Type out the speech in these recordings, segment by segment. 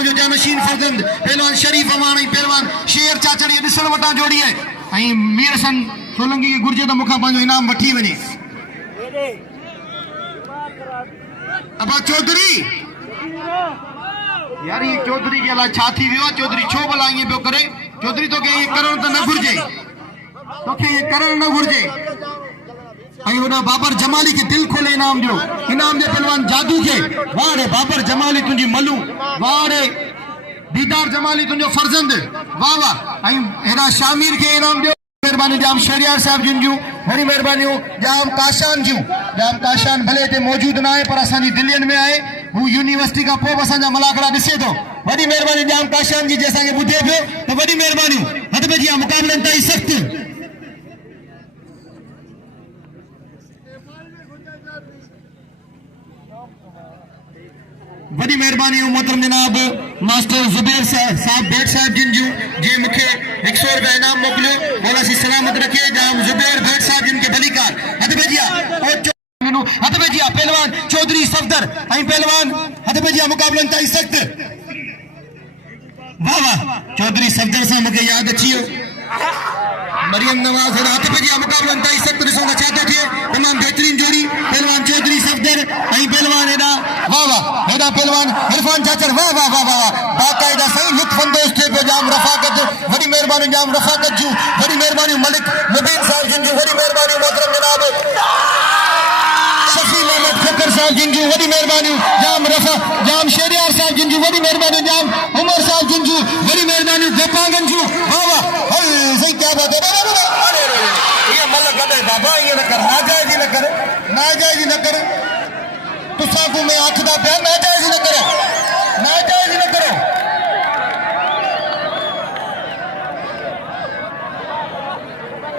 पहलवान जो जानशीन फरजंद पहलवान शरीफ अमानी पहलवान शेर चाचड़ ये ॾिसण वटां जोड़ी है ऐं मीर हसन सोलंकी के घुर्जे त मूंखां पंहिंजो इनाम वठी वञे। अबा चौधरी यार ये चौधरी जे लाइ छा थी वियो आहे? चौधरी छो भला ईअं पियो करे? चौधरी तोखे ये करण त न घुर्जे, तोखे ये करण न घुर्जे। ऐं हुन बाबर जमाली के दिल खोले इनाम जो इनाम दे पहलवान जादू के वाह रे बाबर जमाली तुंहिंजी मलू वाह रे दीदार जमाली तुंहिंजो फर्जंद वाह वाह। ऐं हेॾा शामिर के इनाम ॾियो मेहरबानी जाम शहरियार साहब जिन जूं वॾी महिरबानियूं जाम काशान भले हिते मौजूदु न आहे पर असांजी दिल्लीअ में आहे हू यूनिवर्सिटी खां पोइ बि असांजा मलाकड़ा ॾिसे थो। वॾी महिरबानी जाम काशान जी जे असांखे ॿुधे पियो त वॾी महिरबानियूं हथ में जी मुक़ाबलनि ताईं सख़्तु बड़ी मेहरबानी मोहतरम जनाब मास्टर जुबैर साहब बेट साहब जिन जूं जे मुखे 100 रुपया इनाम मोकलियो बोला सी सलामत रखे जाम जुबैर बेट साहब जिनके भलीकार हथ भेजिया हथ भेजिया पहलवान चौधरी सफदर ऐं पहलवान हथ भेजिया मुकाबलन ताईं सख्त वाह वाह चौधरी सफदर से मुखे याद अची मरियम नवाज हथ भेजिया मुकाबलन ताईं सख्त ॾिसो त छा थो थिए तमाम बेहतरीन जोड़ी पहलवान चौधरी सफदर ऐं पहलवान हेॾा वाह वाह हेॾा पहलवान इरफान चाचर वाह वाह वाह वाह बाकायदा सही लुत्फ अंदोज़ थे पियो जाम रफ़ाकत वॾी महिरबानी जाम रफ़ाकत जूं वॾी महिरबानी मलिक मुबीन साहब जिन जूं वॾी महिरबानी मोहतरम जनाब शफी अहमद खक्कर साहब जिन जूं वॾी महिरबानी जाम रफ़ा जाम शेरियार साहब जिन जूं वॾी महिरबानी जाम उमर साहब जिन जूं वॾी महिरबानी गोपांगन जूं वाह वाह सही क्या बात है ये मल गदे बाबा ये न कर नाजायज न कर तुसा को मैं आखदा पिया नाजायज न करो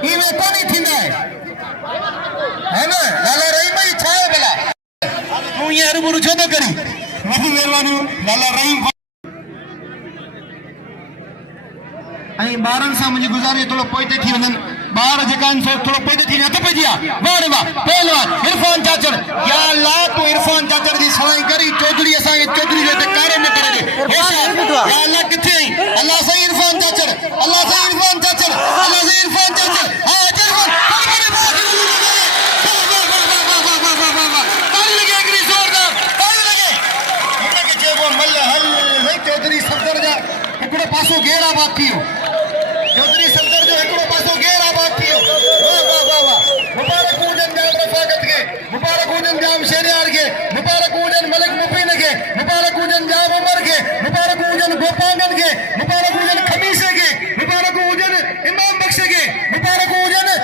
इवे कोनी थींदा है ना लाला रहीम भाई छा है भला तू ये रूबरू छो तो करी वॾी महिरबानी लाला रहीम ऐं ॿारनि सां मुंहिंजी गुज़ारिश थोरो पोइते थी वञनि ॿार जेका आहिनि थोरो पोइते थी वञे हथ पइजी आहे वाह रे वाह पहलवान इरफान चाचर या अल्लाह तूं इरफान चाचर जी सवाई करी चौधरी असांखे चौधरी जे कारे न करे ॾे या अल्लाह किथे आई अल्लाह साईं इरफान चाचर अल्लाह साईं इरफान चाचर हा चौधरी सफदर जा हिकिड़ो पासो घेर आबाद थी वियो चौधरी सफदर जो हिकिड़ो पासो घेर आबाद थी वियो वाह वाह वाह वाह मुबारक हुजनि जाम रफ़ाकत खे मुबारक हुजनि जाम शहरियार खे मुबारक हुजनि मलिक मुबीन खे मुबारक हुजनि जाम उमर खे मुबारक हुजनि गोपांगन खे मुबारक हुजनि खमीसे खे मुबारक हुजनि इमाम बख्श खे मुबारक हुजनि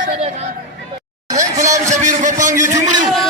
गुलाम शबीर गोपांग जूं जुमड़ियूं